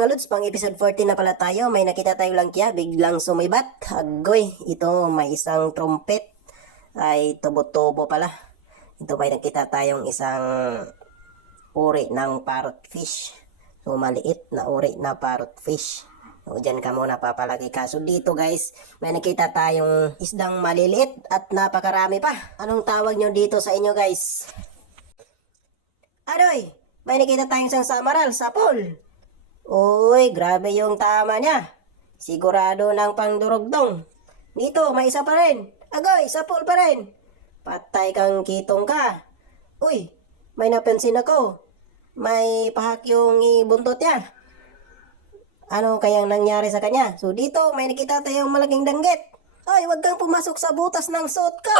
mga lods, pang episode 14 na pala tayo. May nakita tayo lang kaya, biglang sumibat. Agoy, ito may isang trumpet. Ay, tubo-tubo pala. Ito may nakita tayong isang uri ng parrotfish. So, maliit na uri na parrotfish. So, dyan ka muna papalaki ka. So, dito guys, may nakita tayong isdang maliliit at napakarami pa. Anong tawag nyo dito sa inyo guys? Adoy, may nakita tayong isang samaral sa pool. Uy, grabe yung tama niya. Sigurado ng pangdurugdong. Dito, may isa pa rin. Agoy, sa pool pa rin. Patay kang kitong ka. Uy, may napansin ako. May pahak yung ibuntot niya. Ano kayang nangyari sa kanya? So dito, may nakita tayong malaking danggit. Ay, wag kang pumasok sa butas ng suot ko.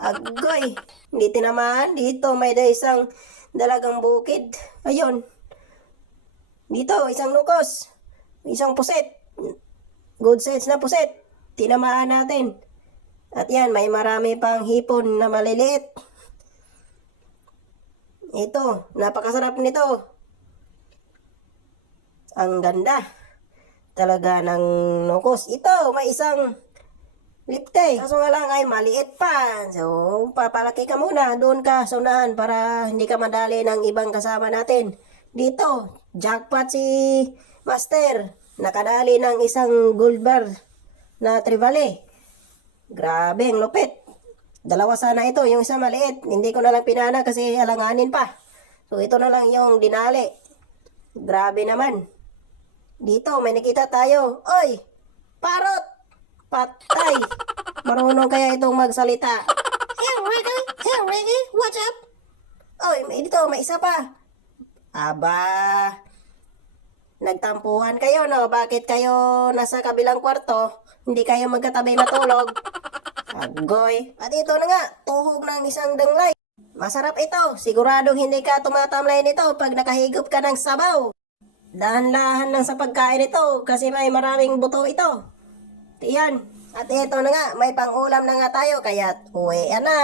Agoy, hindi tinamaan. Dito, may isang dalagang bukid. Ayun. Dito, isang nukos. Isang puset. Good size na puset. Tinamaan natin. At yan, may marami pang hipon na maliliit. Ito, napakasarap nito. Ang ganda. Talaga ng nukos. Ito, may isang lipte. Kaso nga lang ay maliit pa. So, papalaki ka muna. Doon ka sa unahan para hindi ka madali ng ibang kasama natin. Dito, jackpot si Master. Nakadali ng isang gold bar na trevally. Grabe, ang lupit. Dalawa sana ito, yung isa maliit. Hindi ko na lang pinana kasi alanganin pa. So, ito na lang yung dinali. Grabe naman. Dito, may nakita tayo. Oy, parot! Patay! Marunong kaya itong magsalita. Hey, Reggie, what's up? Oy, dito, may isa pa. Aba, nagtampuhan kayo, no? Bakit kayo nasa kabilang kwarto? Hindi kayo magkatabi matulog? Agoy. At ito na nga, tuhog ng isang danglay. Masarap ito. Siguradong hindi ka tumatamlay nito pag nakahigop ka ng sabaw. Dahan-lahan lang sa pagkain ito kasi may maraming buto ito. Tiyan. At ito na nga, may pang-ulam na nga tayo kaya uwi na.